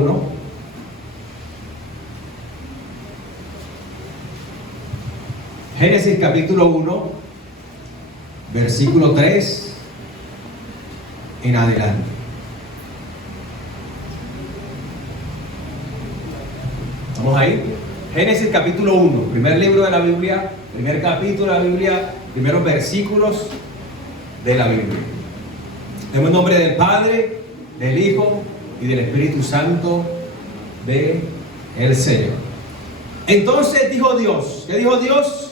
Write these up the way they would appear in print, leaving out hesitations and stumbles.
¿no? Génesis capítulo 1, versículo 3 en adelante. Vamos ahí. Génesis capítulo 1, primer libro de la Biblia, primer capítulo de la Biblia, primeros versículos de la Biblia. En el nombre del Padre, del Hijo y del Espíritu Santo de el Señor. Entonces dijo Dios, ¿qué dijo Dios?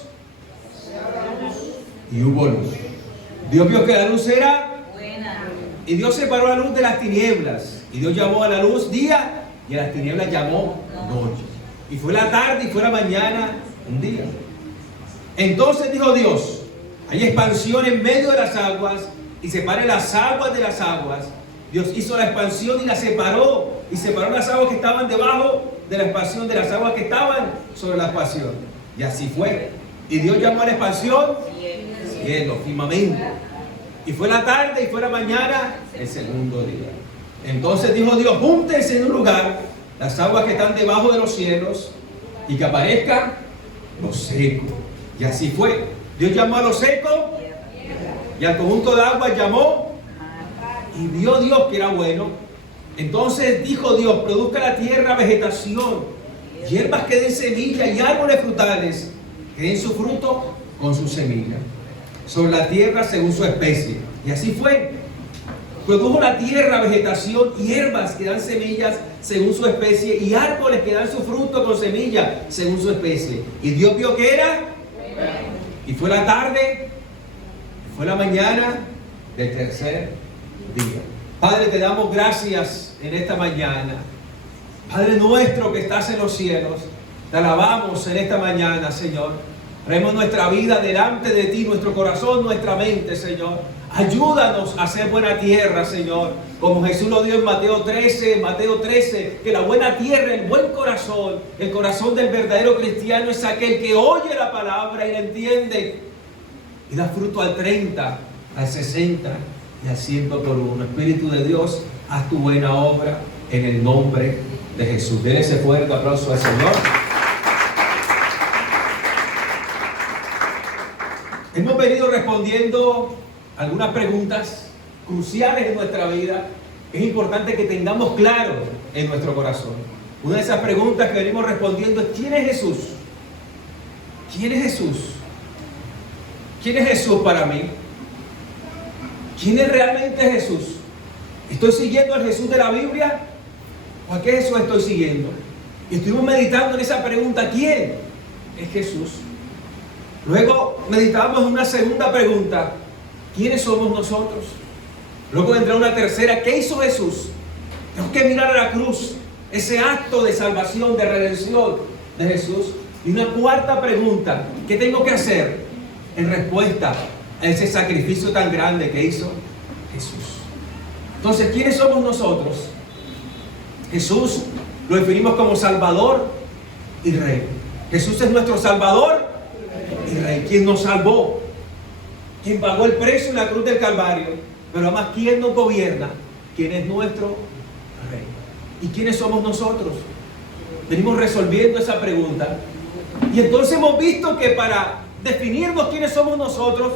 Y hubo luz. Dios vio que la luz era buena. Y Dios separó la luz de las tinieblas. Y Dios llamó a la luz día y a las tinieblas llamó noche. Y fue la tarde y fue la mañana un día. Entonces dijo Dios, hay expansión en medio de las aguas y separe las aguas de las aguas. Dios hizo la expansión y la separó. Y separó las aguas que estaban debajo de la expansión de las aguas que estaban sobre la expansión. Y así fue. Y Dios llamó a la expansión cielo, firmamento. Y fue la tarde y fue la mañana el segundo día. Entonces dijo Dios, júntense en un lugar las aguas que están debajo de los cielos y que aparezca lo seco. Y así fue. Dios llamó a lo seco y al conjunto de aguas llamó y vio Dios que era bueno. Entonces dijo Dios, produzca la tierra vegetación, hierbas que den semilla y árboles frutales que den su fruto con su semilla, sobre la tierra según su especie. Y así fue. Produjo la tierra vegetación, hierbas que dan semillas según su especie y árboles que dan su fruto con semilla según su especie. Y Dios vio que era. Y fue la tarde, fue la mañana del tercer día. Padre, te damos gracias en esta mañana. Padre nuestro que estás en los cielos, te alabamos en esta mañana, Señor. Traemos nuestra vida delante de ti, nuestro corazón, nuestra mente, Señor. Ayúdanos a hacer buena tierra, Señor. Como Jesús lo dio en Mateo 13, que la buena tierra, el buen corazón, el corazón del verdadero cristiano es aquel que oye la palabra y la entiende y da fruto al 30, al 60 y al 100 por uno. Espíritu de Dios, haz tu buena obra en el nombre de Jesús. Den ese fuerte aplauso al Señor. Hemos venido respondiendo algunas preguntas cruciales en nuestra vida. Es importante que tengamos claro en nuestro corazón. Una de esas preguntas que venimos respondiendo es: ¿quién es Jesús? ¿Quién es Jesús? ¿Quién es Jesús para mí? ¿Quién es realmente Jesús? ¿Estoy siguiendo al Jesús de la Biblia? ¿O a qué Jesús estoy siguiendo? Y estuvimos meditando en esa pregunta: ¿quién es Jesús? Luego meditábamos en una segunda pregunta: ¿quiénes somos nosotros? Luego vendrá una tercera: ¿qué hizo Jesús? Tenemos que mirar a la cruz, ese acto de salvación, de redención de Jesús. Y una cuarta pregunta: ¿qué tengo que hacer en respuesta a ese sacrificio tan grande que hizo Jesús? Entonces, ¿quiénes somos nosotros? Jesús lo definimos como Salvador y Rey. Jesús es nuestro Salvador y Rey, quien nos salvó, quien pagó el precio en la cruz del Calvario, pero además quien nos gobierna, quien es nuestro Rey. ¿Y quiénes somos nosotros? Venimos resolviendo esa pregunta y entonces hemos visto que para definirnos quiénes somos nosotros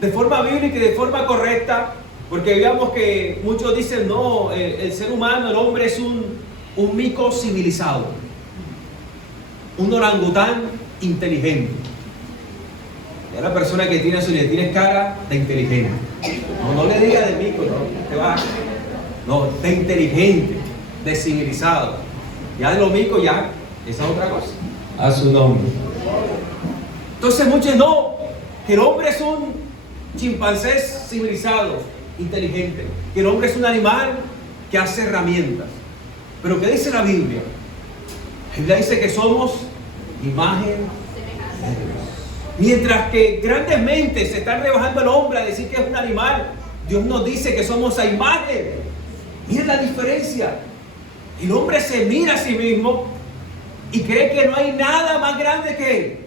de forma bíblica y de forma correcta, porque veamos que muchos dicen no, el ser humano, el hombre es un mico civilizado, un orangután inteligente. Ya la persona que tiene le tienes cara de inteligente. No le diga de mico, no, de inteligente, de civilizado. Ya de lo mico ya, esa es otra cosa. A su nombre. Entonces muchos no, que el hombre es un chimpancé civilizado, inteligente, que el hombre es un animal que hace herramientas. Pero ¿qué dice la Biblia? La Biblia dice que somos imagen de Dios. Mientras que grandes mentes se están rebajando al hombre a decir que es un animal, Dios nos dice que somos a imagen. Miren la diferencia. El hombre se mira a sí mismo y cree que no hay nada más grande que él.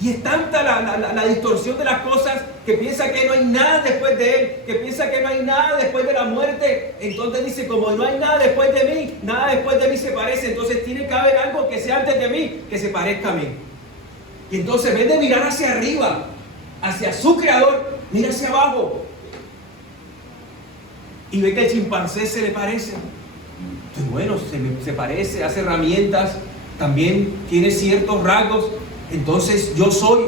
Y es tanta la distorsión de las cosas que piensa que no hay nada después de Él, que piensa que no hay nada después de la muerte. Entonces dice, como no hay nada después de mí, nada después de mí se parece. Entonces tiene que haber algo que sea antes de mí, que se parezca a mí. Y entonces en vez de mirar hacia arriba, hacia su creador, mira hacia abajo. Y ve que el chimpancé se le parece. Entonces, bueno, se parece, hace herramientas, también tiene ciertos rasgos. Entonces yo soy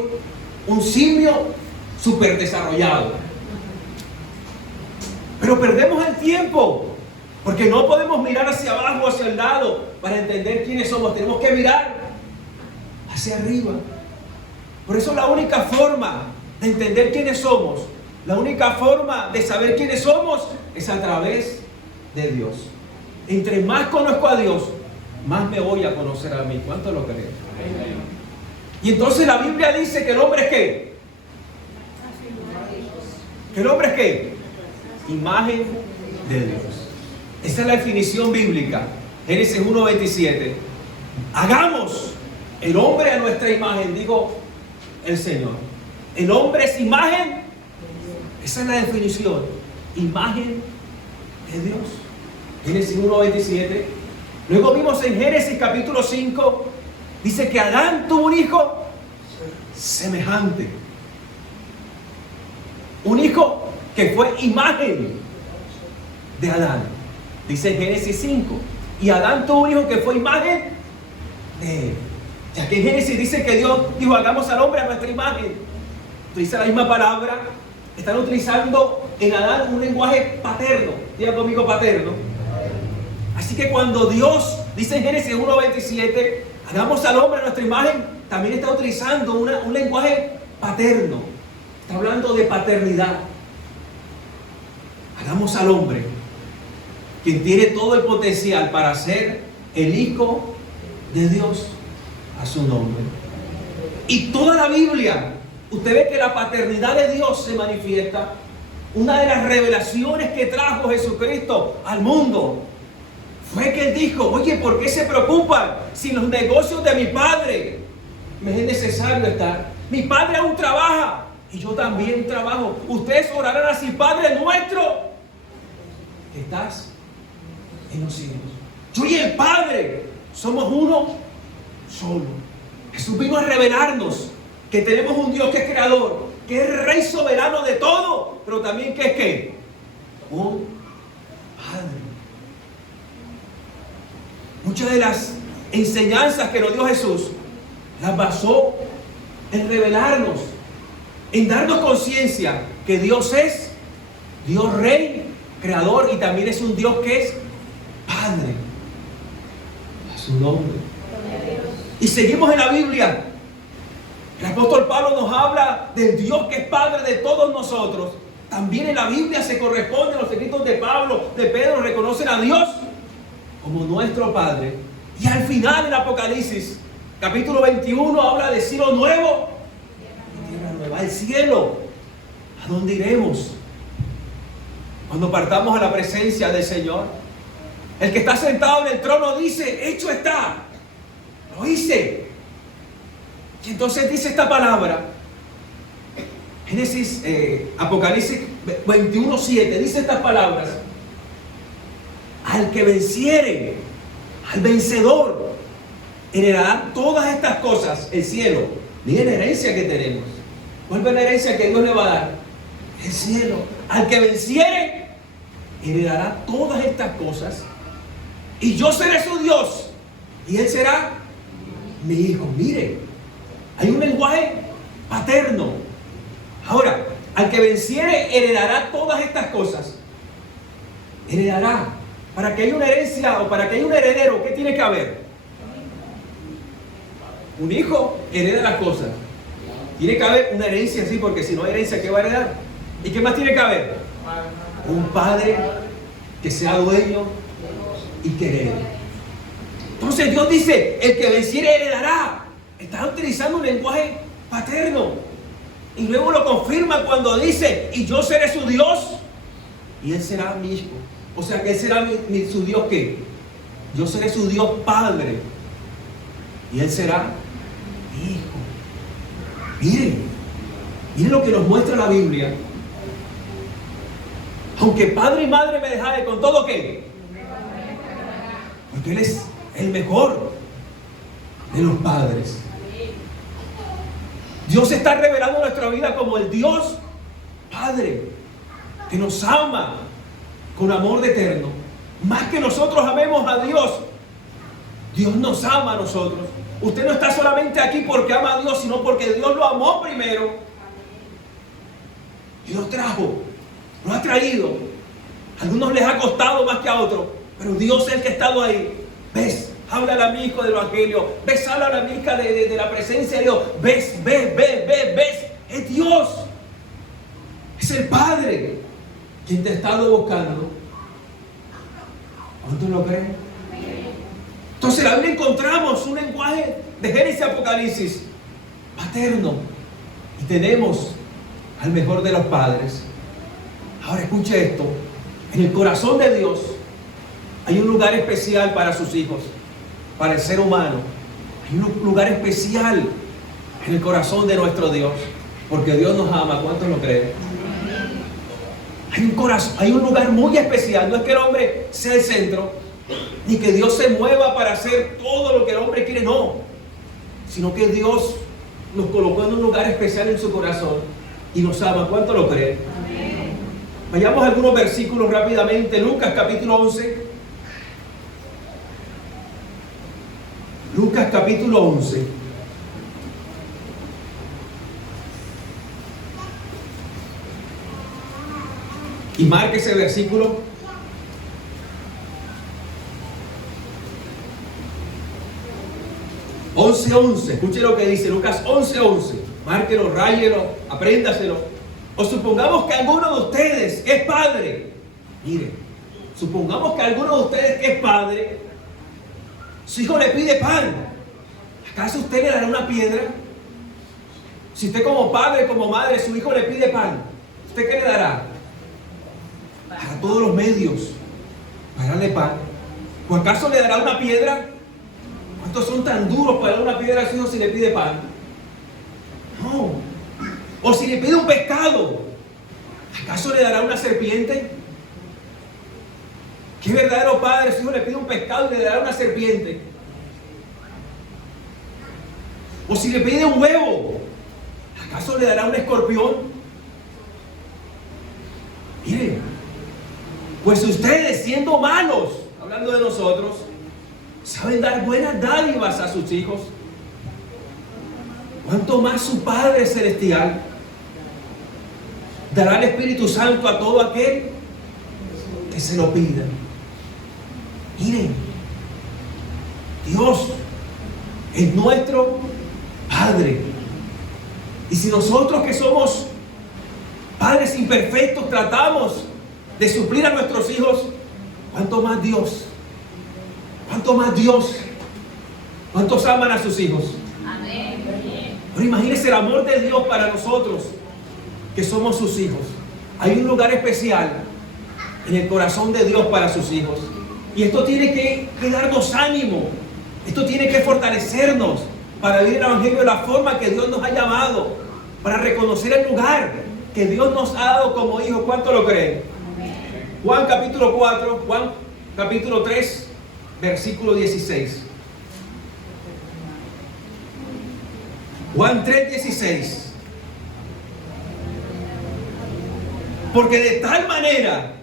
un simio súper desarrollado. Pero perdemos el tiempo, porque no podemos mirar hacia abajo, hacia el lado, para entender quiénes somos. Tenemos que mirar hacia arriba. Por eso la única forma de entender quiénes somos, la única forma de saber quiénes somos, es a través de Dios. Entre más conozco a Dios, más me voy a conocer a mí. ¿Cuánto lo creen? Y entonces la Biblia dice que el hombre es ¿qué? ¿Que el hombre es qué? Imagen de Dios. Esa es la definición bíblica. Génesis 1:27. Hagamos el hombre a nuestra imagen, digo el Señor. El hombre es imagen. Esa es la definición. Imagen de Dios. Génesis 1:27. Luego vimos en Génesis capítulo 5. Dice que Adán tuvo un hijo semejante. Un hijo que fue imagen de Adán. Dice en Génesis 5. Y Adán tuvo un hijo que fue imagen de él. Ya que en Génesis dice que Dios dijo, hagamos al hombre a nuestra imagen. Utiliza la misma palabra. Están utilizando en Adán un lenguaje paterno. Diga conmigo paterno. Así que cuando Dios dice en Génesis 1:27, hagamos al hombre a nuestra imagen, también está utilizando un lenguaje paterno. Está hablando de paternidad. Hagamos al hombre, quien tiene todo el potencial para ser el hijo de Dios, a su nombre. Y toda la Biblia, usted ve que la paternidad de Dios se manifiesta. Una de las revelaciones que trajo Jesucristo al mundo fue que Él dijo, oye, ¿por qué se preocupan si los negocios de mi Padre me es necesario estar? Mi Padre aún trabaja y yo también trabajo. Ustedes orarán así, Padre nuestro, que estás en los cielos. Yo y el Padre somos uno solo. Jesús vino a revelarnos que tenemos un Dios que es creador, que es Rey soberano de todo, pero también que es ¿qué? Un Padre. Muchas de las enseñanzas que nos dio Jesús las basó en revelarnos, en darnos conciencia que Dios es Dios Rey, Creador, y también es un Dios que es Padre. A su nombre. Y seguimos en la Biblia. El apóstol Pablo nos habla del Dios que es Padre de todos nosotros. También en la Biblia se corresponde a los escritos de Pablo, de Pedro, reconocen a Dios como nuestro Padre. Y al final en Apocalipsis, capítulo 21, habla de cielo nuevo y tierra nueva. El cielo, ¿a dónde iremos? Cuando partamos a la presencia del Señor. El que está sentado en el trono dice, hecho está. Lo hice. Y entonces dice esta palabra. Génesis, Apocalipsis 21:7, dice estas palabras. Al que venciere, al vencedor, heredará todas estas cosas, el cielo. Miren la herencia que tenemos. ¿Cuál es la herencia que Dios le va a dar? El cielo. Al que venciere, heredará todas estas cosas. Y yo seré su Dios. Y él será mi hijo. Mire, hay un lenguaje paterno. Ahora, al que venciere, heredará todas estas cosas. Heredará. Para que haya una herencia o para que haya un heredero, ¿qué tiene que haber? Un hijo hereda las cosas. Tiene que haber una herencia, sí, porque si no hay herencia, ¿qué va a heredar? ¿Y qué más tiene que haber? Un padre que sea dueño y que herede. Entonces Dios dice, el que venciere heredará. Está utilizando un lenguaje paterno. Y luego lo confirma cuando dice, y yo seré su Dios y él será mi hijo. O sea que él será su Dios ¿qué? Yo seré su Dios Padre y él será mi hijo. Miren lo que nos muestra la Biblia. Aunque padre y madre me dejare, con todo ¿qué? Porque Él es el mejor de los padres. Dios está revelando en nuestra vida como el Dios Padre, que nos ama con amor de eterno. Más que nosotros amemos a Dios, Dios nos ama a nosotros. Usted no está solamente aquí porque ama a Dios, sino porque Dios lo amó primero y lo trajo, lo ha traído. A algunos les ha costado más que a otros, pero Dios es el que ha estado ahí. ¿Ves? Háblale a mi hijo del Evangelio. ¿Ves? Háblale a mi hija de la presencia de Dios. ¿Ves? Es Dios. Es el Padre quien te ha estado buscando. ¿Cuánto lo creen? Entonces en la Biblia encontramos un lenguaje de Génesis y Apocalipsis paterno. Y tenemos al mejor de los padres. Ahora escuche esto. En el corazón de Dios hay un lugar especial para sus hijos, para el ser humano. Hay un lugar especial en el corazón de nuestro Dios, porque Dios nos ama. ¿Cuántos lo creen? Hay un lugar muy especial. No es que el hombre sea el centro, ni que Dios se mueva para hacer todo lo que el hombre quiere, no. Sino que Dios nos colocó en un lugar especial en su corazón y nos ama. ¿Cuántos lo creen? Amén. Vayamos a algunos versículos rápidamente. Lucas capítulo 11. Lucas capítulo 11. Y marque ese versículo. Escuche lo que dice Lucas 11:11. Márquelo, ráyelo, apréndaselo. O supongamos que alguno de ustedes es padre. Mire, supongamos que alguno de ustedes es padre. Su hijo le pide pan. ¿Acaso usted le dará una piedra? Si usted como padre, como madre, su hijo le pide pan, ¿usted qué le dará? A todos los medios para darle pan. ¿O acaso le dará una piedra? ¿Cuántos son tan duros para dar una piedra a su hijo si le pide pan? No. O si le pide un pescado, ¿acaso le dará una serpiente? ¿Qué verdadero padre su hijo le pide un pescado y le dará una serpiente? O si le pide un huevo, ¿acaso le dará un escorpión? Miren, pues ustedes siendo malos, hablando de nosotros, saben dar buenas dádivas a sus hijos, ¿cuánto más su Padre Celestial dará el Espíritu Santo a todo aquel que se lo pida? Miren, Dios es nuestro Padre. Y si nosotros que somos padres imperfectos tratamos de suplir a nuestros hijos, ¿cuánto más Dios? ¿Cuánto más Dios? ¿Cuántos aman a sus hijos? Amén. Pero imagínense el amor de Dios para nosotros, que somos sus hijos. Hay un lugar especial en el corazón de Dios para sus hijos. Y esto tiene que darnos ánimo. Esto tiene que fortalecernos para vivir el Evangelio de la forma que Dios nos ha llamado, para reconocer el lugar que Dios nos ha dado como hijos. ¿Cuánto lo creen? Amén. Juan capítulo 4, Juan capítulo 3, versículo 16. Juan 3:16. Porque de tal manera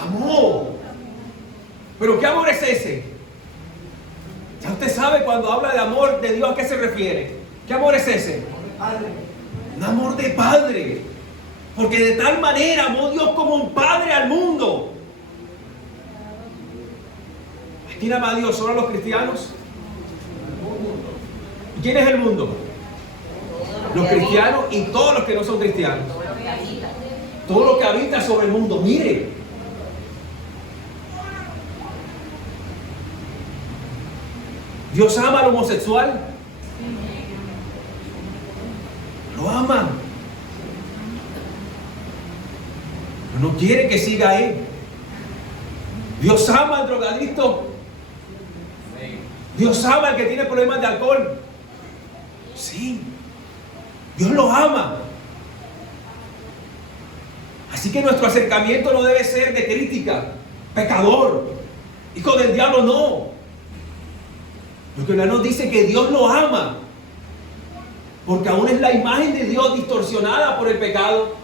amó. ¿Pero qué amor es ese? Ya usted sabe cuando habla de amor de Dios, ¿a qué se refiere? ¿Qué amor es ese? Un amor de padre. Porque de tal manera amó Dios como un padre al mundo. ¿A quién ama a Dios? ¿Solo a los cristianos? ¿Y quién es el mundo? Los cristianos y todos los que no son cristianos. Todo lo que habita sobre el mundo. Mire, Dios ama al homosexual. Lo ama. Pero no quiere que siga ahí. Dios ama al drogadicto. Dios ama al que tiene problemas de alcohol. Sí. Dios los ama. Así que nuestro acercamiento no debe ser de crítica, pecador, hijo del diablo, no. Porque la nos dice que Dios lo ama, porque aún es la imagen de Dios distorsionada por el pecado,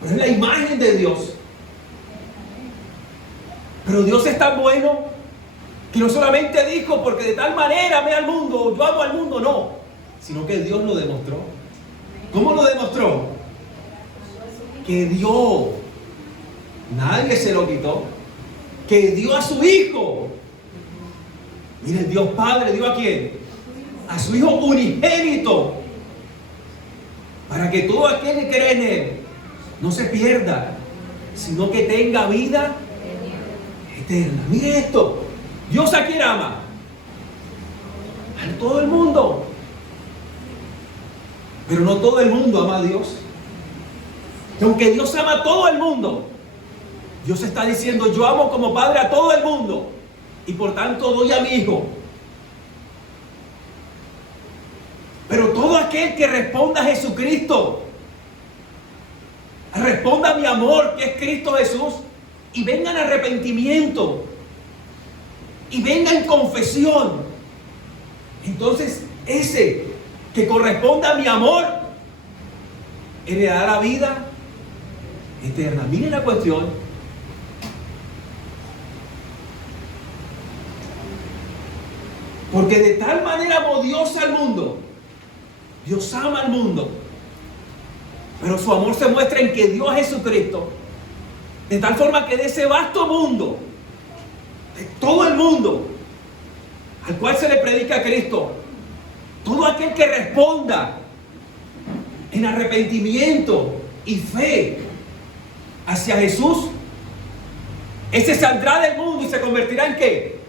pero es la imagen de Dios. Pero Dios es tan bueno que no solamente dijo, porque de tal manera amé al mundo, yo amo al mundo, no, sino que Dios lo demostró. ¿Cómo lo demostró? Que dio, nadie se lo quitó, que dio a su Hijo. Miren, Dios Padre dio ¿a quién? A su Hijo unigénito, para que todo aquel que cree en Él no se pierda, sino que tenga vida eterna. Mire esto, Dios a quién ama, a todo el mundo, pero no todo el mundo ama a Dios. Y aunque Dios ama a todo el mundo, Dios está diciendo, yo amo como Padre a todo el mundo, y por tanto doy a mi Hijo. Pero todo aquel que responda a Jesucristo, responda a mi amor, que es Cristo Jesús, y venga en arrepentimiento, y venga en confesión, entonces ese que corresponda a mi amor heredará la vida eterna. Miren la cuestión. Porque de tal manera amó Dios al mundo. Dios ama al mundo. Pero su amor se muestra en que dio a Jesucristo. De tal forma que de ese vasto mundo, de todo el mundo, al cual se le predica a Cristo, todo aquel que responda en arrepentimiento y fe hacia Jesús, ese saldrá del mundo y se convertirá en ¿qué?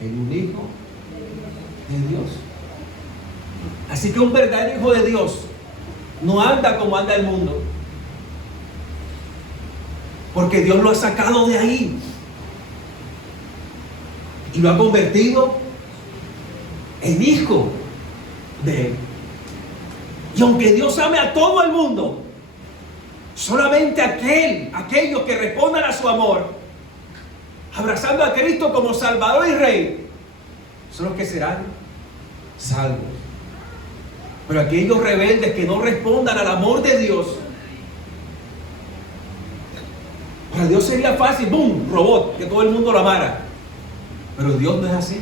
En un hijo de Dios. Así que un verdadero hijo de Dios no anda como anda el mundo, porque Dios lo ha sacado de ahí y lo ha convertido en hijo de Él. Y aunque Dios ame a todo el mundo, solamente aquellos que respondan a su amor, abrazando a Cristo como Salvador y Rey, son los que serán salvos. Pero aquellos rebeldes que no respondan al amor de Dios, para Dios sería fácil, ¡boom!, robot, que todo el mundo lo amara. Pero Dios no es así.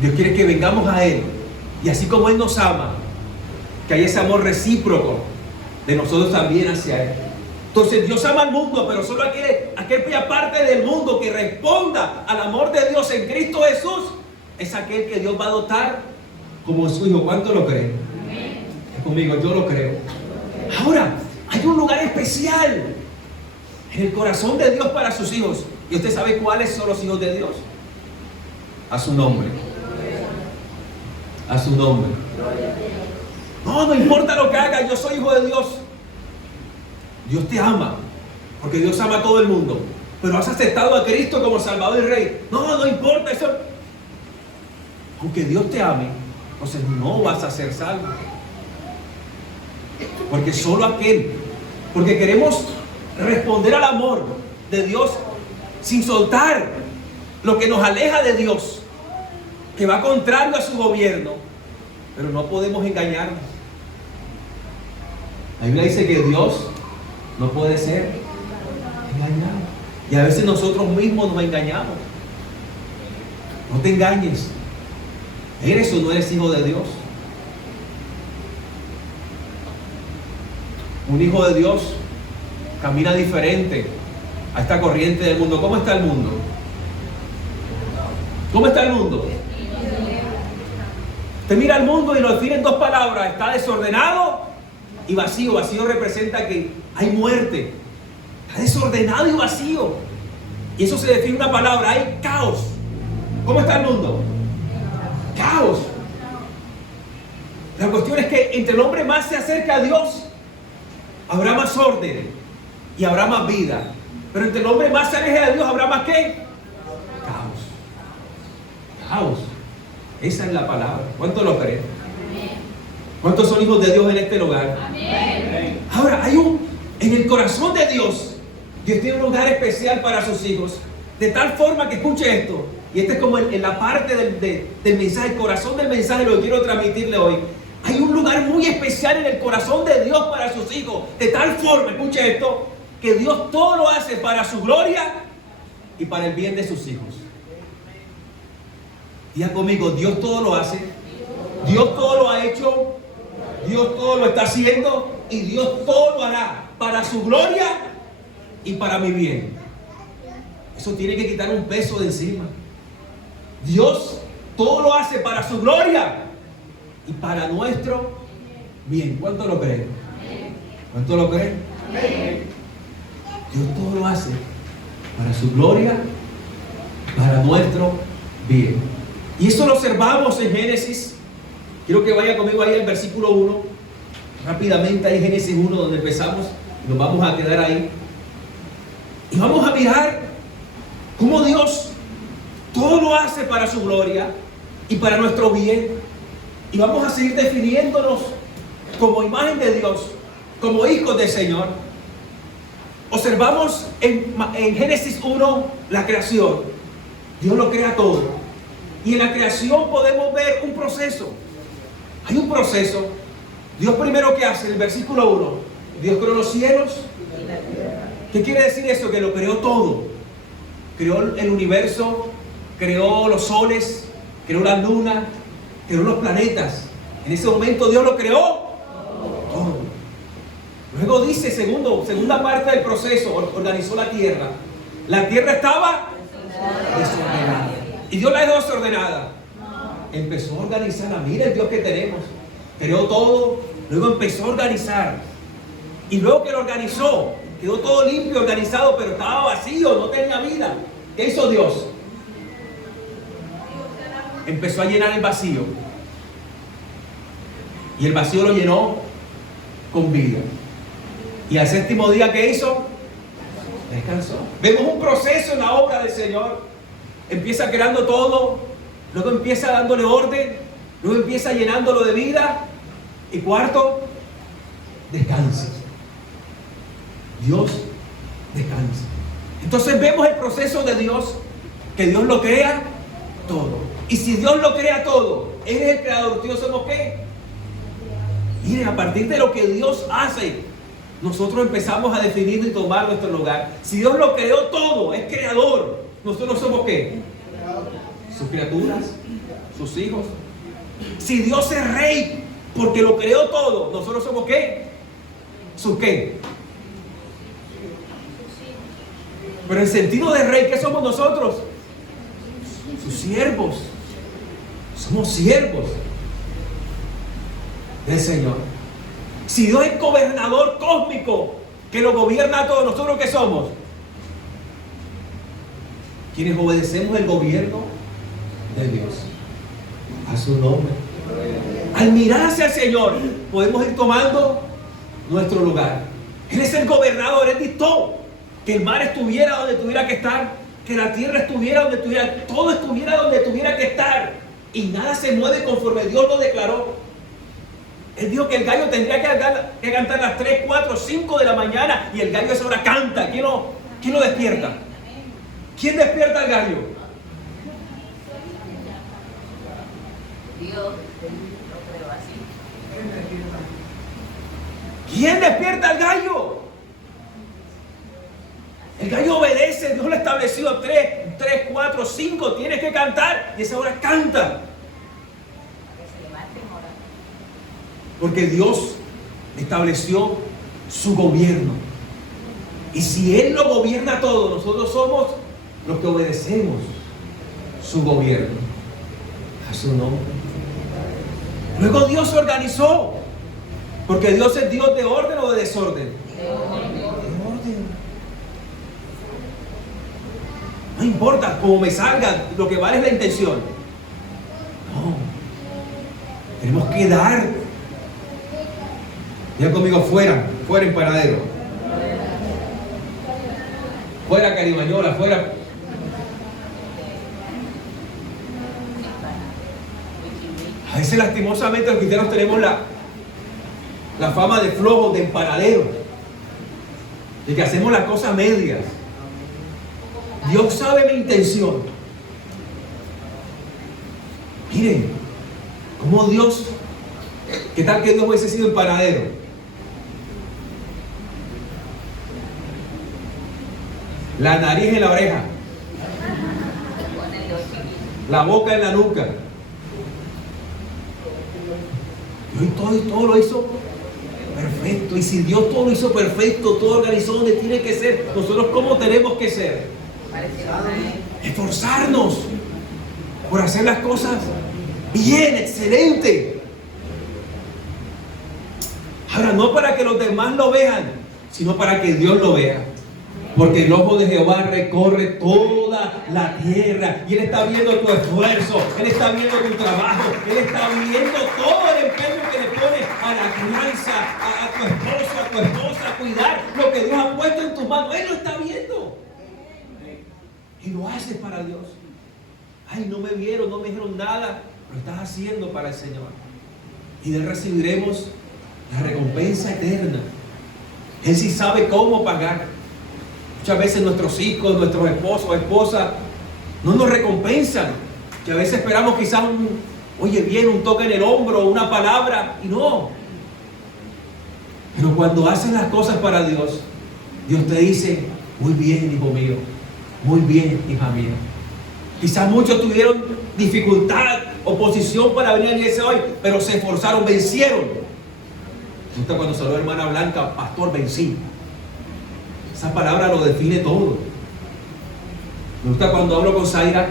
Dios quiere que vengamos a Él, y así como Él nos ama, que haya ese amor recíproco de nosotros también hacia Él. Entonces Dios ama al mundo, pero solo aquella parte del mundo que responda al amor de Dios en Cristo Jesús es aquel que Dios va a dotar como su Hijo. ¿Cuánto lo creen? Conmigo, yo lo creo. Ahora, hay un lugar especial en el corazón de Dios para sus hijos. ¿Y usted sabe cuáles son los hijos de Dios? A su nombre. A su nombre. No importa lo que haga, yo soy hijo de Dios. Dios te ama, porque Dios ama a todo el mundo. Pero has aceptado a Cristo como Salvador y Rey. No importa eso. Aunque Dios te ame, entonces no vas a ser salvo. Porque solo aquel, porque queremos responder al amor de Dios sin soltar lo que nos aleja de Dios, que va contrario a su gobierno, pero no podemos engañarnos. La Biblia dice que Dios no puede ser engañado, y a veces nosotros mismos nos engañamos. No te engañes, ¿eres o no eres hijo de Dios? Un hijo de Dios camina diferente a esta corriente del mundo. ¿Cómo está el mundo? ¿Cómo está el mundo? Usted mira al mundo y lo define en dos palabras: está desordenado y vacío. Vacío representa que hay muerte. Está desordenado y vacío. Y eso se define una palabra: hay caos. ¿Cómo está el mundo? Caos. La cuestión es que entre el hombre más se acerca a Dios, habrá más orden y habrá más vida. Pero entre el hombre más se aleja de Dios, habrá más ¿qué? Caos. Caos. Esa es la palabra. ¿Cuántos lo creen? ¿Cuántos son hijos de Dios en este lugar? Amén. Ahora, en el corazón de Dios, Dios tiene un lugar especial para sus hijos. De tal forma que escuche esto. Y este es como en la parte del mensaje, el corazón del mensaje, lo que quiero transmitirle hoy. Hay un lugar muy especial en el corazón de Dios para sus hijos. De tal forma, escuche esto, que Dios todo lo hace para su gloria y para el bien de sus hijos. Diga conmigo, Dios todo lo hace. Dios todo lo ha hecho. Dios todo lo está haciendo. Y Dios todo lo hará para su gloria y para mi bien. Eso tiene que quitar un peso de encima. Dios todo lo hace para su gloria y para nuestro bien. ¿Cuánto lo creen? ¿Cuánto lo creen? Dios todo lo hace para su gloria, para nuestro bien. Y eso lo observamos en Génesis. Quiero que vaya conmigo ahí al versículo 1. Rápidamente ahí Génesis 1 donde empezamos. Nos vamos a quedar ahí. Y vamos a mirar cómo Dios todo lo hace para su gloria y para nuestro bien. Y vamos a seguir definiéndonos como imagen de Dios, como hijos del Señor. Observamos en Génesis 1 la creación. Dios lo crea todo. Y en la creación podemos ver un proceso. Hay un proceso. Dios primero que hace, en el versículo 1, Dios creó los cielos. ¿Qué quiere decir eso? Que lo creó todo. Creó el universo, creó los soles, creó la luna, creó los planetas. En ese momento Dios lo creó todo. Luego dice, segunda parte del proceso, organizó la tierra. La tierra estaba desordenada. Y Dios la dejó desordenada. Empezó a organizarla. Mira el Dios que tenemos. Creó todo, luego empezó a organizar. Y luego que lo organizó, quedó todo limpio, organizado, pero estaba vacío, no tenía vida. ¿Qué hizo Dios? Empezó a llenar el vacío. Y el vacío lo llenó con vida. Y al séptimo día, ¿qué hizo? Descansó. Vemos un proceso en la obra del Señor. Empieza creando todo, luego empieza dándole orden, luego empieza llenándolo de vida. Y cuarto, descansa. Dios descansa. Entonces vemos el proceso de Dios, que Dios lo crea todo. Y si Dios lo crea todo, Él es el creador. ¿Dios somos qué? Miren, a partir de lo que Dios hace, nosotros empezamos a definir y tomar nuestro lugar. Si Dios lo creó todo, es creador. ¿Nosotros somos qué? Sus criaturas, sus hijos. Si Dios es rey, porque lo creó todo, ¿nosotros somos qué? ¿Sus qué? Pero en sentido de rey, ¿qué somos nosotros? Sus siervos. Somos siervos del Señor. Si Dios es gobernador cósmico, que lo gobierna a todos, ¿nosotros qué somos? Quienes obedecemos el gobierno de Dios. A su nombre. Al mirar hacia el Señor, podemos ir tomando nuestro lugar. Él es el gobernador. Él dictó que el mar estuviera donde tuviera que estar, que la tierra estuviera donde tuviera, todo estuviera donde tuviera que estar, y nada se mueve conforme Dios lo declaró. Él dijo que el gallo tendría que cantar a las 3, 4, 5 de la mañana, y el gallo a esa hora canta. ¿Quién lo despierta? ¿Quién despierta al gallo? Dios. ¿Quién despierta al gallo? El gallo obedece. Dios lo estableció 3, 4, 5. Tienes que cantar. Y esa hora canta. Porque Dios estableció su gobierno. Y si Él lo gobierna todo, nosotros somos los que obedecemos su gobierno. A su nombre. Luego Dios se organizó. Porque Dios es Dios de orden o de desorden. De orden. No importa cómo me salga, lo que vale es la intención. No. Tenemos que dar. Ya conmigo, fuera en Paradero. Fuera Caribañola, fuera. veces lastimosamente los cristianos tenemos la fama de flojos, de empanaderos, de que hacemos las cosas medias. Dios sabe mi intención. Miren, como Dios, ¿qué tal que Dios hubiese sido empanadero? La nariz en la oreja, la boca en la nuca. Y todo lo hizo perfecto. Y si Dios todo lo hizo perfecto, todo organizó donde tiene que ser, nosotros ¿cómo tenemos que ser? Esforzarnos por hacer las cosas bien, excelente. Ahora, no para que los demás lo vean, sino para que Dios lo vea. Porque el ojo de Jehová recorre toda la tierra. Y Él está viendo tu esfuerzo. Él está viendo tu trabajo. Él está viendo todo el empeño que le pones a la crianza, a tu esposo, a tu esposa, a cuidar lo que Dios ha puesto en tus manos. Él lo está viendo. Y lo haces para Dios. Ay, no me vieron, no me dijeron nada. Lo estás haciendo para el Señor. Y de Él recibiremos la recompensa eterna. Él sí sabe cómo pagar. Muchas veces nuestros hijos, nuestros esposos, esposas, no nos recompensan. Que a veces esperamos quizás un toque en el hombro, una palabra, y no. Pero cuando haces las cosas para Dios, Dios te dice, muy bien, hijo mío, muy bien, hija mía. Quizás muchos tuvieron dificultad, oposición para venir a la iglesia hoy, pero se esforzaron, vencieron. Me gusta cuando saludó la hermana Blanca, pastor, vencí. Esa palabra lo define todo. Me gusta cuando hablo con Zaira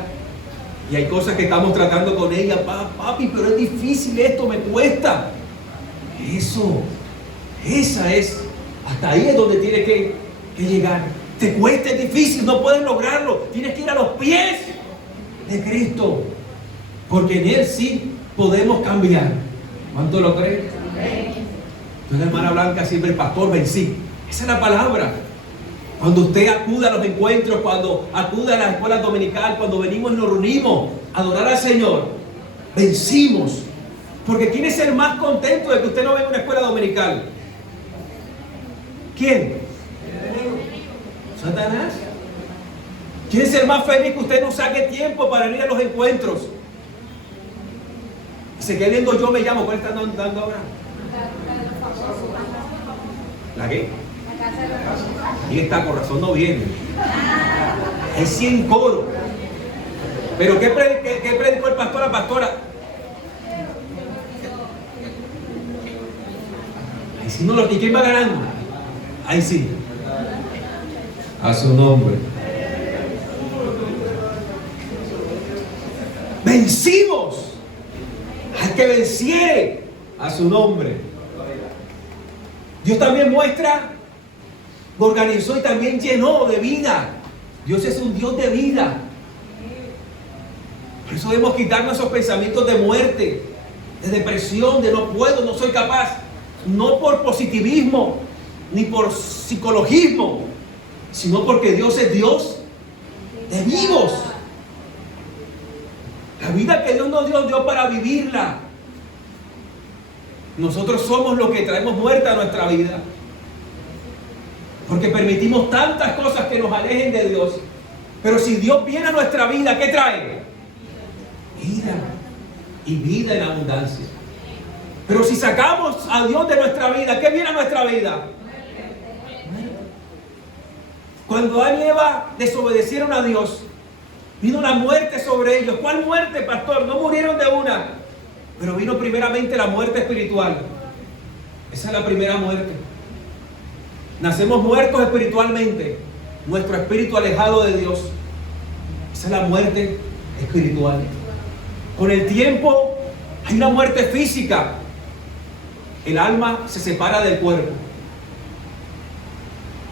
y hay cosas que estamos tratando con ella. Papi, pero es difícil esto, me cuesta. Esa es, hasta ahí es donde tienes que llegar. Te cuesta, es difícil, no puedes lograrlo. Tienes que ir a los pies de Cristo. Porque en Él sí podemos cambiar. ¿Cuánto lo crees? Entonces la hermana Blanca siempre, pastor, vencí. Esa es la palabra. Cuando usted acude a los encuentros, cuando acude a la escuela dominical, cuando venimos y nos reunimos a adorar al Señor, vencimos. Porque ¿quién es el más contento de que usted no venga a una escuela dominical? ¿Quién? ¿Satanás? ¿Quién es el más feliz que usted no saque tiempo para venir a los encuentros? Y se quede viendo Yo Me Llamo. ¿Cuál está dando ahora? ¿La qué? Y está, con razón no viene. Es 100 coro. Pero ¿qué predicó el pastor, la pastora? Ahí sí no lo. ¿Y quién va ganando? Ahí sí. A su nombre. Vencimos. Al que venciere, a su nombre. Dios también muestra, organizó y también llenó de vida. Dios es un Dios de vida. Por eso debemos quitarnos esos pensamientos de muerte, de depresión, de no puedo, no soy capaz. No por positivismo, ni por psicologismo, sino porque Dios es Dios de vivos. La vida que Dios nos dio para vivirla. Nosotros somos los que traemos muerte a nuestra vida. Porque permitimos tantas cosas que nos alejen de Dios. Pero si Dios viene a nuestra vida, ¿qué trae? Vida. Y vida en abundancia. Pero si sacamos a Dios de nuestra vida, ¿qué viene a nuestra vida? Cuando Adán y Eva desobedecieron a Dios, vino la muerte sobre ellos. ¿Cuál muerte, pastor? No murieron de una. Pero vino primeramente la muerte espiritual. Esa es la primera muerte. Nacemos muertos espiritualmente. Nuestro espíritu alejado de Dios. Esa es la muerte espiritual. Con el tiempo hay una muerte física. El alma se separa del cuerpo.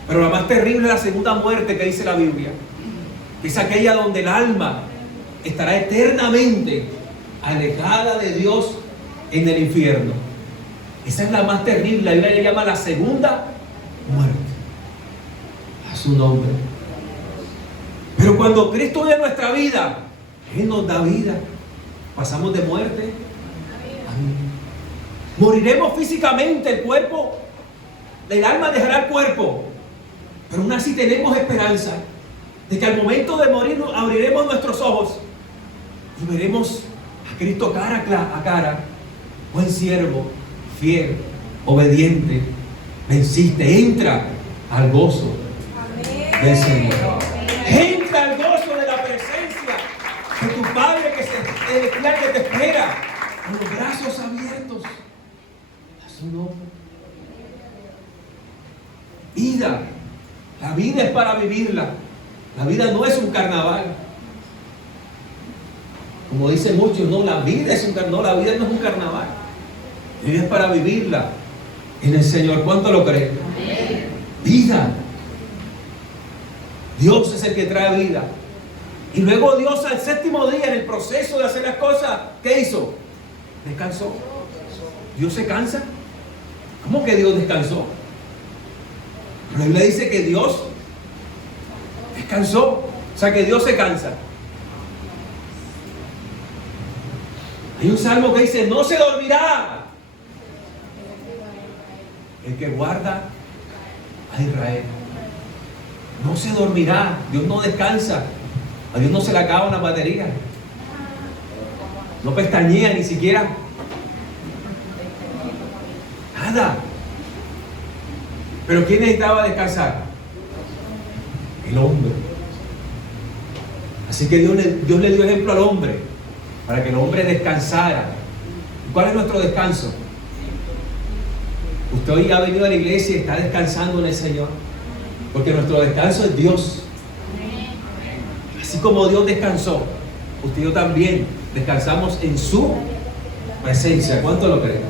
Pero la más terrible es la segunda muerte que dice la Biblia. Es aquella donde el alma estará eternamente alejada de Dios en el infierno. Esa es la más terrible. La Biblia le llama la segunda muerte. A su nombre. Pero cuando Cristo viene a nuestra vida, Él nos da vida. Pasamos de muerte Moriremos físicamente, el cuerpo, el alma dejará el cuerpo, pero aún así tenemos esperanza de que al momento de morir abriremos nuestros ojos y veremos a Cristo cara a cara. Buen siervo, fiel, obediente, venciste. Entra al gozo del Señor. Entra al gozo de la presencia de tu Padre que te espera con los brazos abiertos a su nombre. Vida. La vida es para vivirla. La vida no es un carnaval. Como dicen muchos, no, la vida es un carnaval. No, la vida no es un carnaval. La vida es para vivirla en el Señor. ¿Cuánto lo creen? Vida. Dios es el que trae vida. Y luego Dios al séptimo día, en el proceso de hacer las cosas, ¿qué hizo? Descansó. ¿Dios se cansa? ¿Cómo que Dios descansó? La Biblia dice que Dios descansó. O sea que Dios se cansa. Hay un salmo que dice: no se dormirá el que guarda a Israel. No se dormirá. Dios no descansa. A Dios no se le acaba una batería. No pestañea ni siquiera. Nada. Pero ¿quién necesitaba descansar? El hombre. Así que Dios le dio ejemplo al hombre para que el hombre descansara. ¿Cuál es nuestro descanso? Usted hoy ha venido a la iglesia y está descansando en el Señor, porque nuestro descanso es Dios. Así como Dios descansó, usted y yo también descansamos en su presencia. ¿Cuánto lo creen?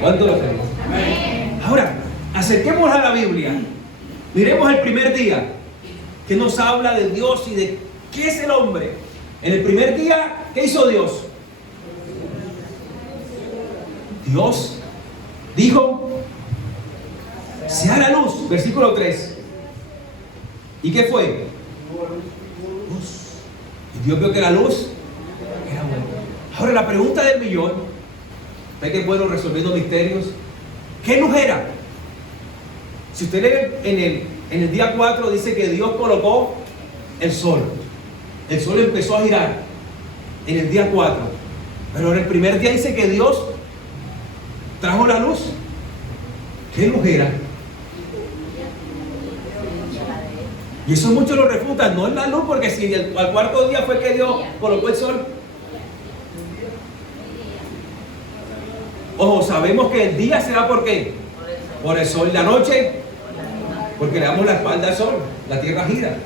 ¿Cuánto lo creen? Ahora, acerquémonos a la Biblia. Miremos el primer día, que nos habla de Dios y de qué es el hombre. En el primer día, ¿qué hizo Dios? Dios dijo: sea la luz. Versículo 3. ¿Y qué fue? Luz. Y Dios vio que la luz era buena. Ahora la pregunta del millón, ¿ve que es bueno resolviendo misterios? ¿Qué luz era? Si usted lee en el día 4, dice que Dios colocó el sol. El sol empezó a girar en el día 4. Pero en el primer día dice que Dios trajo la luz. ¿Qué luz era? Y eso muchos lo refutan. No es la luz, porque si al cuarto día fue que Dios colocó el sol. Ojo, sabemos que el día será ¿por qué? Por el sol. La noche, porque le damos la espalda al sol. La tierra gira.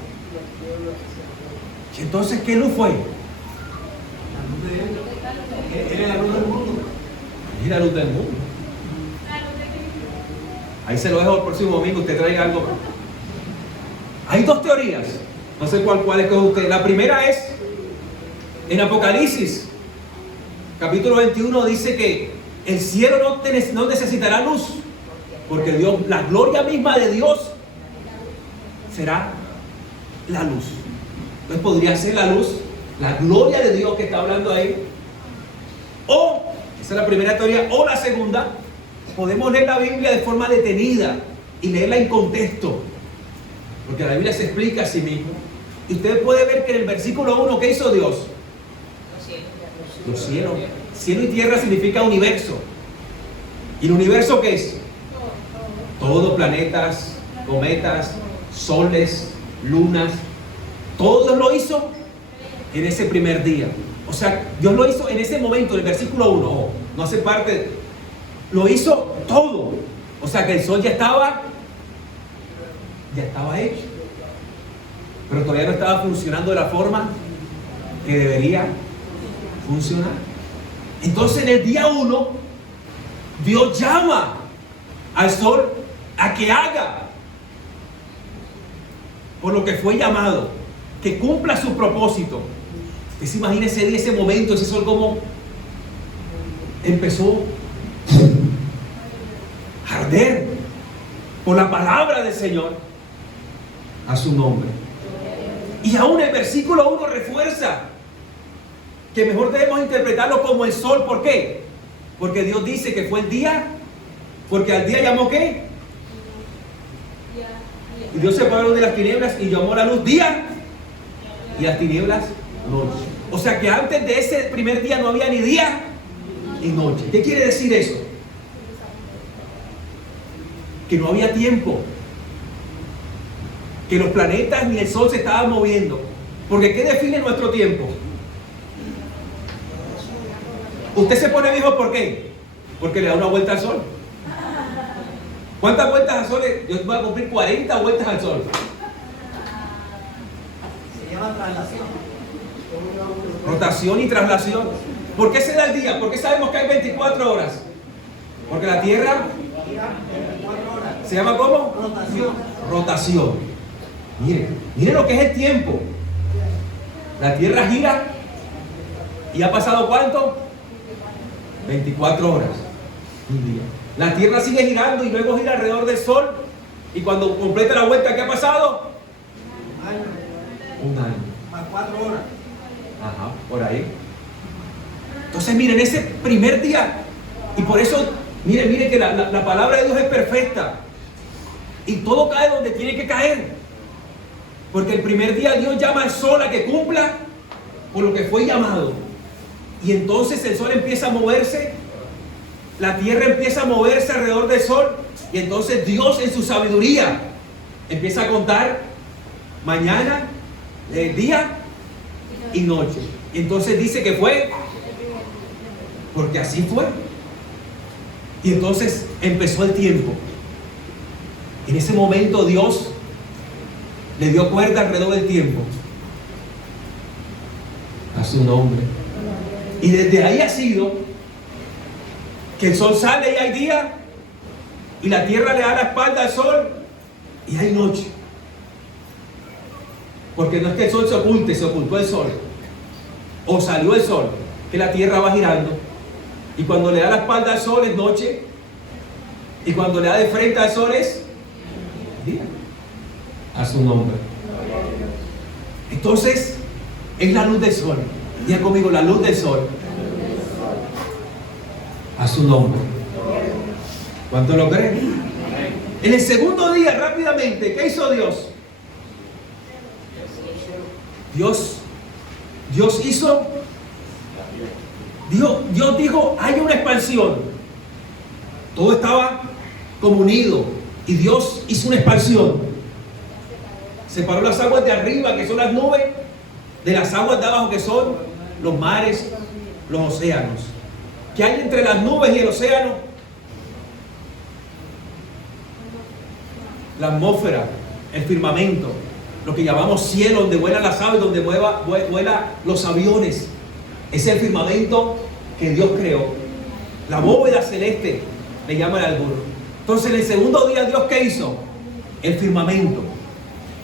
¿Y entonces qué luz fue? La luz de Él. Él es la luz del mundo. Es la luz del mundo. Ahí se lo dejo el próximo domingo. Usted traiga algo. Hay dos teorías. No sé cuál es que usted. La primera es en Apocalipsis, capítulo 21, dice que el cielo no necesitará luz, porque Dios, la gloria misma de Dios será la luz. Entonces podría ser la luz, la gloria de Dios que está hablando ahí. O, esa es la primera teoría. O la segunda, podemos leer la Biblia de forma detenida y leerla en contexto, porque la Biblia se explica a sí misma. Y usted puede ver que en el versículo 1, ¿qué hizo Dios? Los cielos. Cielo y tierra significa universo. ¿Y el universo qué es? Todo, planetas, cometas, soles, lunas. Todo Dios lo hizo en ese primer día. O sea, Dios lo hizo en ese momento, en el versículo 1. No hace parte. Lo hizo todo. O sea que el sol ya estaba hecho. Pero todavía no estaba funcionando de la forma que debería funcionar. Entonces en el día 1, Dios llama al sol a que haga por lo que fue llamado, que cumpla su propósito. Usted se imagina ese día, ese momento, ese sol como empezó a arder por la palabra del Señor a su nombre. Y aún el versículo 1 refuerza que mejor debemos interpretarlo como el sol. ¿Por qué? Porque Dios dice que fue el día, porque al día llamó ¿qué? Y Dios separó de las tinieblas y llamó la luz día y las tinieblas noche. O sea que antes de ese primer día no había ni día y noche. ¿Qué quiere decir eso? Que no había tiempo, que los planetas ni el sol se estaban moviendo. Porque ¿qué define nuestro tiempo? Usted se pone viejo, ¿por qué? Porque le da una vuelta al sol. ¿Cuántas vueltas al sol? Yo voy a cumplir 40 vueltas al sol. Se llama traslación. Rotación y traslación. ¿Por qué se da el día? ¿Por qué sabemos que hay 24 horas? Porque la Tierra se llama ¿cómo? Rotación. Rotación. Miren lo que es el tiempo. La Tierra gira y ha pasado ¿cuánto? 24 horas. Un día. La Tierra sigue girando y luego gira alrededor del Sol. Y cuando completa la vuelta, ¿qué ha pasado? Un año. Más 4 horas. Ajá, por ahí. Entonces miren, ese primer día, y por eso, miren que la palabra de Dios es perfecta. Y todo cae donde tiene que caer. Porque el primer día Dios llama al sol a que cumpla por lo que fue llamado. Y entonces el sol empieza a moverse, la tierra empieza a moverse alrededor del sol. Y entonces Dios en su sabiduría empieza a contar mañana, día y noche. Y entonces dice que fue porque así fue. Y entonces empezó el tiempo. En ese momento Dios le dio cuerda alrededor del tiempo a su nombre. Y desde ahí ha sido que el sol sale y hay día, y la tierra le da la espalda al sol y hay noche. Porque no es que el sol se oculte, se ocultó el sol. O salió el sol, que la tierra va girando. Y cuando le da la espalda al sol es noche. Y cuando le da de frente al sol es día. A su nombre. Entonces, es la luz del sol. Diga conmigo, la luz del sol. A su nombre. ¿Cuánto lo creen? En el segundo día, rápidamente, ¿qué hizo Dios? Dios hizo. Dios dijo, hay una expansión. Todo estaba como unido. Y Dios hizo una expansión. Separó las aguas de arriba, que son las nubes, de las aguas de abajo, que son los mares, los océanos. ¿Qué hay entre las nubes y el océano? La atmósfera, el firmamento, lo que llamamos cielo, donde vuelan las aves, donde vuelan los aviones. Es el firmamento que Dios creó. La bóveda celeste, le llaman algunos. Entonces, en el segundo día, ¿Dios qué hizo? El firmamento,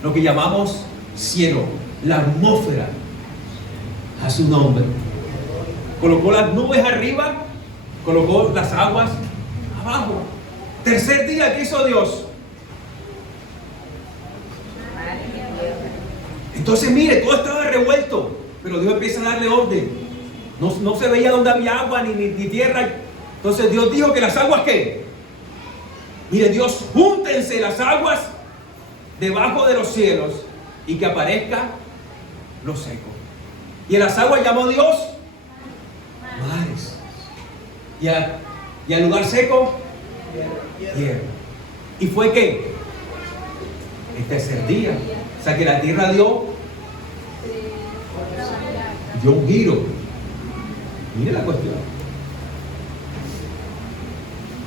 lo que llamamos cielo, la atmósfera, a su nombre. Colocó las nubes arriba, colocó las aguas abajo. Tercer día, ¿qué hizo Dios? Entonces, mire, todo estaba revuelto, pero Dios empieza a darle orden. No se veía donde había agua ni tierra. Entonces Dios dijo que las aguas, ¿qué? Mire, Dios, júntense las aguas debajo de los cielos y que aparezca lo seco. Y en las aguas llamó Dios mares. Y al lugar seco, tierra. ¿Y fue qué? El tercer día. O sea que la tierra dio un giro. Mire la cuestión.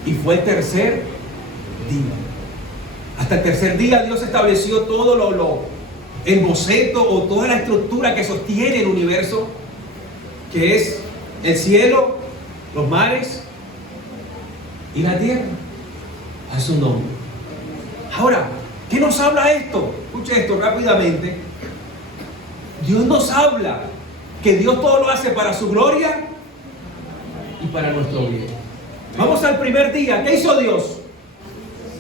Y fue el tercer día. Hasta el tercer día Dios estableció todo el boceto o toda la estructura que sostiene el universo, que es el cielo, los mares y la tierra, a su nombre. Ahora, ¿qué nos habla esto? Escuche esto rápidamente. Dios nos habla que Dios todo lo hace para su gloria y para nuestro bien. Vamos al primer día. ¿Qué hizo Dios?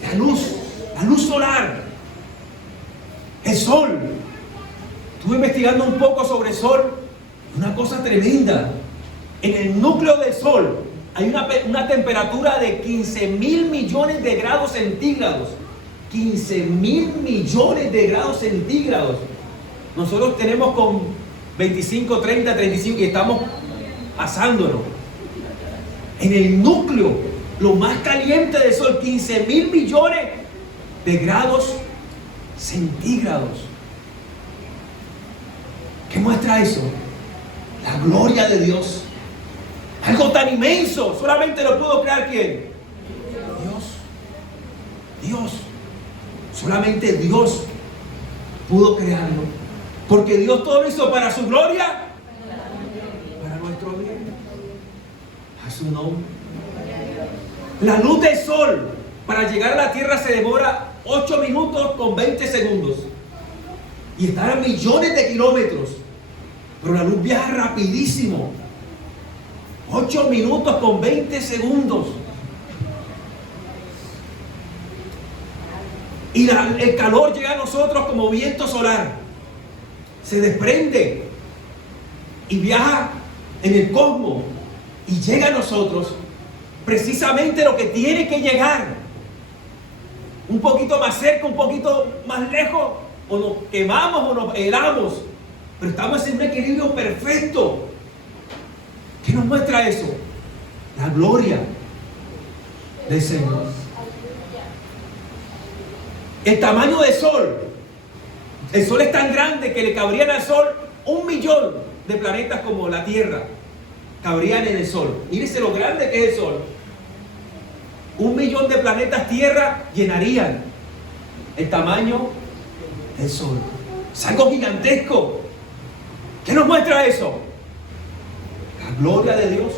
La luz solar, el sol. Estuve investigando un poco sobre el sol. Una cosa tremenda. En el núcleo del sol hay una temperatura de 15.000 millones de grados centígrados. 15.000 millones de grados centígrados. Nosotros tenemos con 25, 30, 35 y estamos asándonos. En el núcleo, lo más caliente del Sol, 15.000 millones de grados centígrados. ¿Qué muestra eso? La gloria de Dios. Algo tan inmenso, solamente lo pudo crear ¿quién? Dios. Solamente Dios pudo crearlo. Porque Dios todo lo hizo para su gloria, para nuestro bien. A su nombre. La luz del sol para llegar a la tierra se demora 8 minutos con 20 segundos. Y está a millones de kilómetros. Pero la luz viaja rapidísimo. 8 minutos con 20 segundos. Y el calor llega a nosotros como viento solar. Se desprende y viaja en el cosmos y llega a nosotros precisamente lo que tiene que llegar. Un poquito más cerca, un poquito más lejos, o nos quemamos o nos helamos, pero estamos en un equilibrio perfecto. ¿Qué nos muestra eso? La gloria del Señor. El tamaño del sol. El sol es tan grande que le cabrían al sol 1 millón de planetas como la Tierra. Cabrían en el sol. Mírense lo grande que es el sol. 1 millón de planetas Tierra llenarían el tamaño del sol. Es algo gigantesco. ¿Qué nos muestra eso? La gloria de Dios.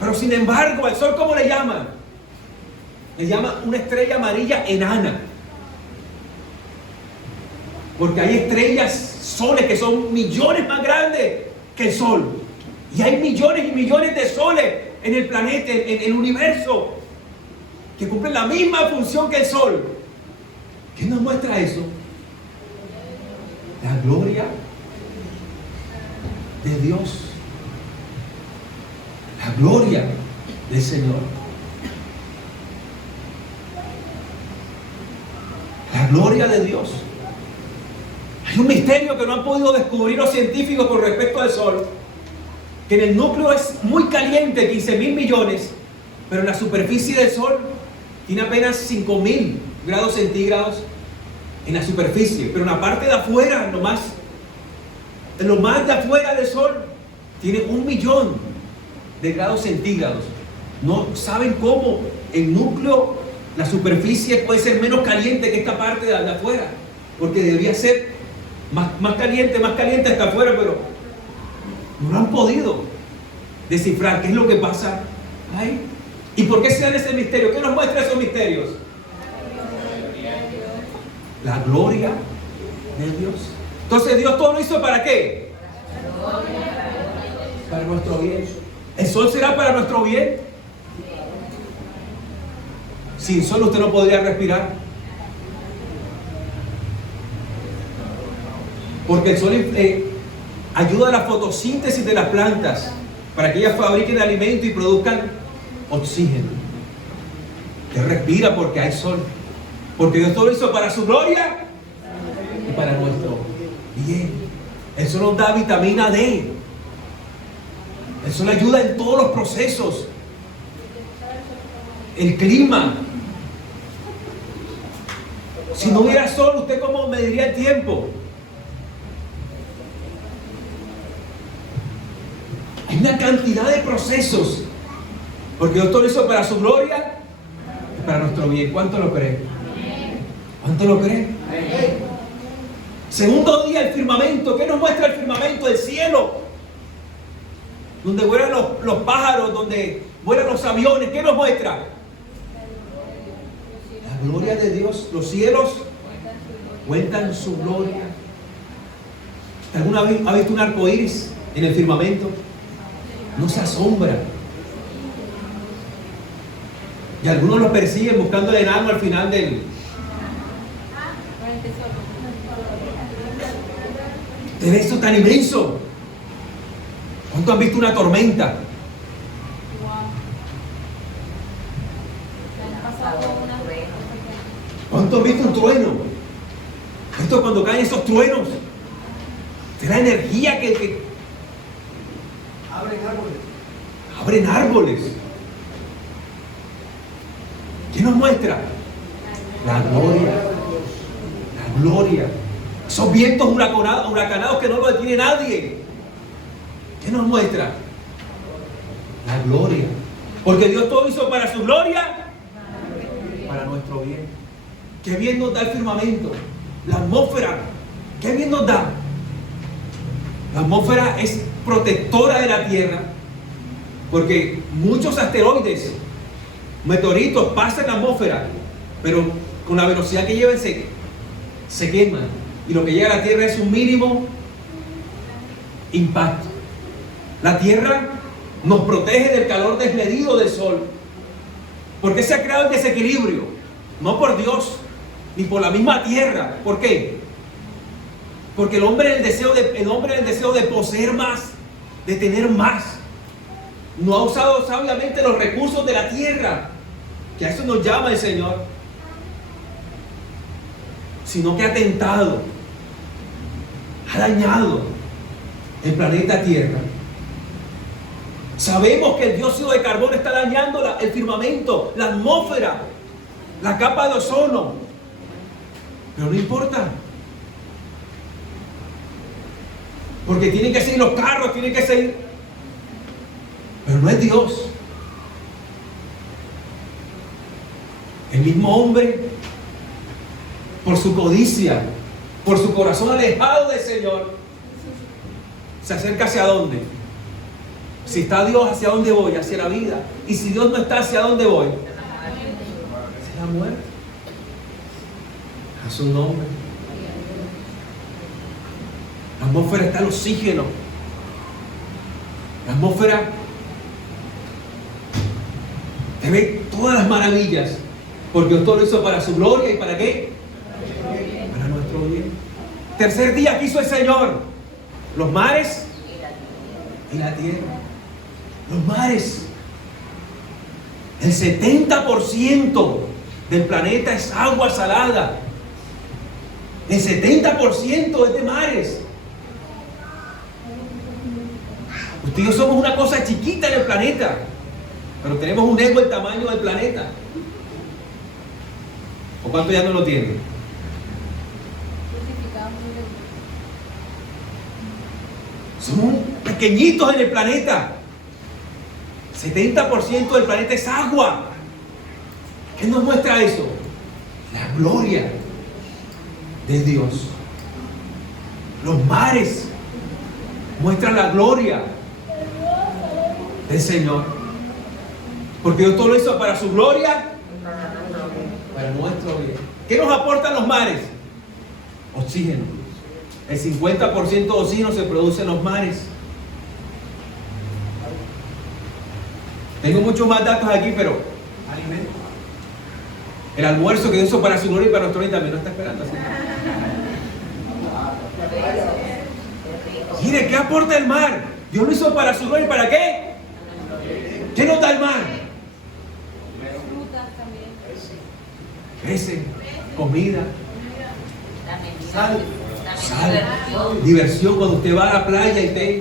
Pero sin embargo, al sol, ¿cómo le llaman? Le llaman una estrella amarilla enana. Porque hay estrellas, soles que son millones más grandes que el sol. Y hay millones y millones de soles en el planeta, en el universo, que cumplen la misma función que el sol. ¿Qué nos muestra eso? La gloria de Dios. La gloria del Señor. La gloria de Dios. Hay un misterio que no han podido descubrir los científicos con respecto al Sol, que en el núcleo es muy caliente, 15.000 millones, pero en la superficie del Sol tiene apenas 5.000 grados centígrados en la superficie, pero en la parte de afuera, en lo más de afuera del Sol, tiene 1 millón de grados centígrados. No saben cómo el núcleo, la superficie puede ser menos caliente que esta parte de afuera, porque debería ser más caliente hasta afuera, pero no lo han podido descifrar qué es lo que pasa ahí. ¿Y por qué se da ese misterio? ¿Qué nos muestra esos misterios? La gloria de Dios. Entonces Dios todo lo hizo ¿para qué? Para nuestro bien. ¿El sol será para nuestro bien? Sin sol usted no podría respirar. Porque el sol ayuda a la fotosíntesis de las plantas para que ellas fabriquen alimento y produzcan oxígeno. Usted respira porque hay sol. Porque Dios todo lo hizo para su gloria y para nuestro bien. El sol nos da vitamina D. El sol ayuda en todos los procesos. El clima. Si no hubiera sol, ¿usted cómo mediría el tiempo? Hay una cantidad de procesos. Porque Dios todo lo hizo para su gloria y para nuestro bien. ¿Cuánto lo cree? ¿Cuánto lo cree? Segundo día, el firmamento. ¿Qué nos muestra el firmamento? El cielo. Donde vuelan los pájaros, donde vuelan los aviones. ¿Qué nos muestra? La gloria de Dios. Los cielos cuentan su gloria. ¿Alguna vez ha visto un arco iris en el firmamento? No se asombra. Y algunos los persiguen buscando el enano al final del... ¿Te ves eso tan inmenso? ¿Cuánto han visto una tormenta? ¿Cuántos han visto un trueno? Esto cuando caen esos truenos, te da energía que Abren árboles. abren árboles. ¿Qué nos muestra? La gloria. La gloria. Esos vientos huracanados que no lo detiene nadie. ¿Qué nos muestra? La gloria. Porque Dios todo hizo para su gloria, para nuestro bien. Qué bien nos da el firmamento, la atmósfera. Qué bien nos da. La atmósfera es protectora de la Tierra, porque muchos asteroides, meteoritos pasan la atmósfera, pero con la velocidad que llevan se queman, y lo que llega a la Tierra es un mínimo impacto. La Tierra nos protege del calor desmedido del Sol. ¿Por qué se ha creado el desequilibrio? No por Dios, ni por la misma Tierra. ¿Por qué? Porque el hombre en el deseo de poseer más, de tener más, no ha usado sabiamente los recursos de la Tierra, que a eso nos llama el Señor, sino que ha tentado, ha dañado el planeta Tierra. Sabemos que el dióxido de carbono está dañando el firmamento, la atmósfera, la capa de ozono, pero no importa, porque tienen que seguir los carros, tienen que seguir, pero no es Dios. El mismo hombre, por su codicia, por su corazón alejado del Señor, se acerca hacia dónde. Si está Dios, ¿hacia dónde voy? Hacia la vida. Y si Dios no está, ¿hacia dónde voy? Hacia la muerte. A su nombre. La atmósfera está el oxígeno. La atmósfera te ve todas las maravillas, porque Dios todo lo hizo para su gloria. ¿Y para qué? Para nuestro bien. Tercer día que hizo el Señor: los mares y la tierra. Los mares. El 70% del planeta es agua salada. El 70% es de mares. Usted y yo somos una cosa chiquita en el planeta, pero tenemos un ego del tamaño del planeta. ¿O cuánto ya no lo tiene? Somos pequeñitos en el planeta. 70% del planeta es agua. ¿Qué nos muestra eso? La gloria de Dios. Los mares muestran la gloria del Señor, porque Dios todo lo hizo para su gloria, para nuestro bien. ¿Qué nos aportan los mares? Oxígeno. El 50% de oxígeno se produce en los mares. Tengo muchos más datos aquí, pero Alimento. el almuerzo que Dios hizo para su gloria y para nuestro bien también lo está esperando. ¿Sí? Mire, ¿qué aporta el mar? Dios lo hizo para su gloria. ¿Y para qué? ¿Qué nos da el mar? Peces, comida, sal, diversión. Cuando usted va a la playa y